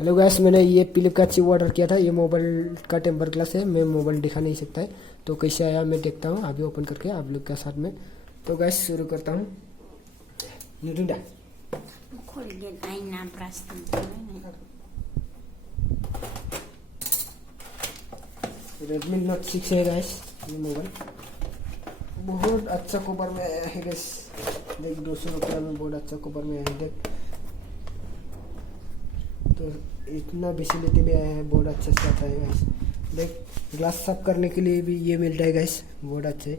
Hello guys, मैंने ये फ्लिपकार्ट से ऑर्डर किया था। ये मोबाइल का टेम्पर ग्लास है। मैं मोबाइल दिखा नहीं सकता है, तो कैसे आया मैं देखता हूँ अभी ओपन करके आप लोग के साथ में। तो गैस शुरू करता हूँ। नुडुंडा रेडमी नोट 6 है गैस। ये मोबाइल बहुत अच्छा कवर में आया है गैस। देख 200 रुपया में बहुत अच्छा कवर में आया है। देख तो इतना विसिलिटी में आया है, बहुत अच्छा से आता है गैस। देख ग्लास साफ करने के लिए भी ये मिलता है गैस, बहुत अच्छे।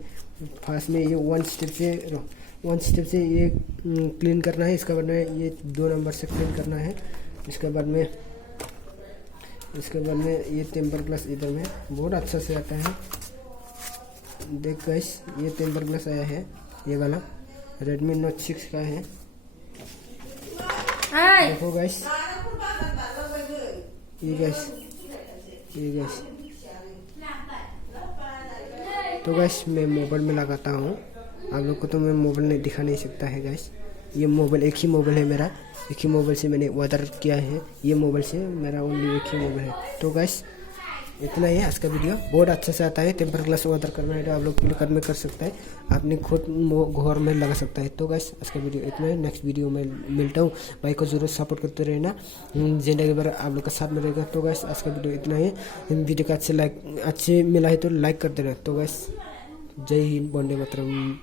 फास्ट में ये वन स्टेप से ये क्लीन करना है। इसके बाद में ये 2 नंबर से क्लीन करना है। इसके बाद में ये टेम्पर ग्लास इधर में बहुत अच्छा से आता है। देख गैस ये टेम्पर ग्लास आया है, ये वाला रेडमी नोट 6 का है। देखो गैस, ये गैस तो गैस मैं मोबाइल में लगाता हूँ। आप लोग को तो मैं मोबाइल नहीं दिखा नहीं सकता है गैस। ये मोबाइल एक ही मोबाइल है मेरा, एक ही मोबाइल से मैंने ऑर्डर किया है। ये मोबाइल से मेरा ओनली एक ही मोबाइल है। तो गैस इतना ही है आज का वीडियो। बहुत अच्छा से आता है। टेम्पर ग्लास ऑर्डर करना है तो आप लोग फ्लिपकार्ट में कर सकता है, आपने खुद घर में लगा सकता है। तो गैस आज का वीडियो इतना है। नेक्स्ट वीडियो में मिलता हूँ। भाई को जरूर सपोर्ट करते रहना, जिंदगी भर आप लोग का साथ में रहेगा। तो गैस आज का वीडियो इतना ही। वीडियो का अच्छे मिला है तो लाइक कर देना। तो गैस जय हिंद, वंदे मातरम।